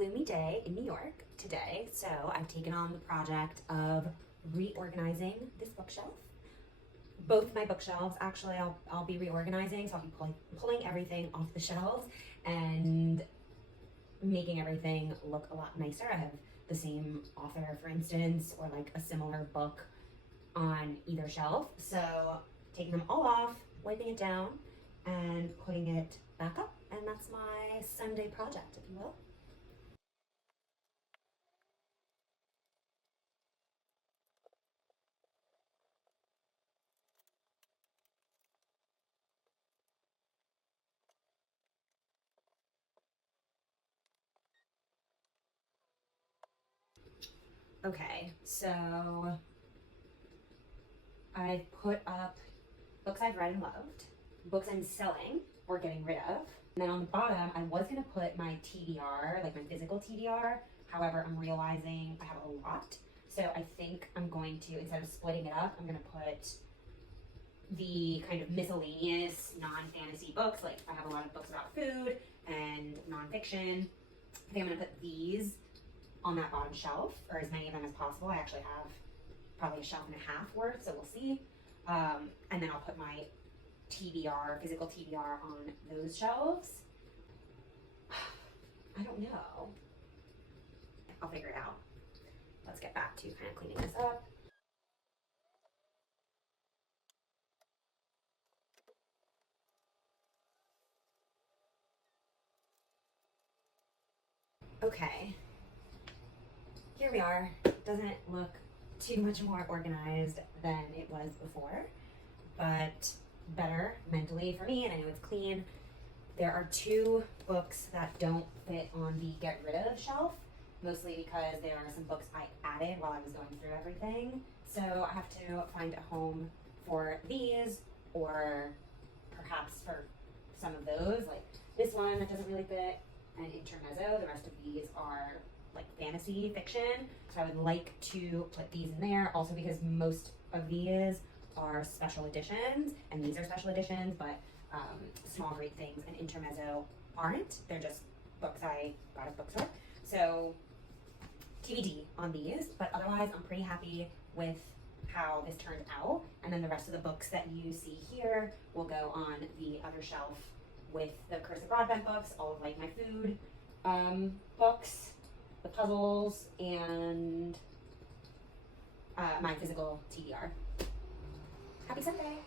gloomy day in New York today, so I've taken on the project of reorganizing this bookshelf. Both my bookshelves, actually, I'll be reorganizing, so I'll be pulling everything off the shelves and making everything look a lot nicer. I have the same author, for instance, or like a similar book on either shelf. So taking them all off, wiping it down, and putting it back up. And that's my Sunday project, if you will. Okay, so I've put up books I've read and loved, books I'm selling or getting rid of. And then on the bottom, I was gonna put my TBR, like my physical TBR. However, I'm realizing I have a lot. So I think I'm going to, instead of splitting it up, I'm gonna put the kind of miscellaneous non-fantasy books. Like I have a lot of books about food and nonfiction. I think I'm gonna put these on that bottom shelf, or as many of them as possible. I actually have probably a shelf and a half worth, so we'll see. And then I'll put my TBR, physical TBR, on those shelves. I don't know. I'll figure it out. Let's get back to kind of cleaning this up. Okay, here we are. Doesn't look too much more organized than it was before, but better mentally for me, and I know it's clean. There are two books that don't fit on the get rid of shelf, mostly because there are some books I added while I was going through everything. So I have to find a home for these, or perhaps for some of those, like this one that doesn't really fit, and intermezzo. The rest of these are like fantasy fiction. So I would like to put these in there, also because most of these are special editions, and these are special editions, but Small Great Things and Intermezzo aren't. They're just books I got at bookstore. So TBD on these, but otherwise I'm pretty happy with how this turned out. And then the rest of the books that you see here will go on the other shelf with the Curse of Broadbent books, all of like my food books, the puzzles, and my physical TBR. Happy Sunday!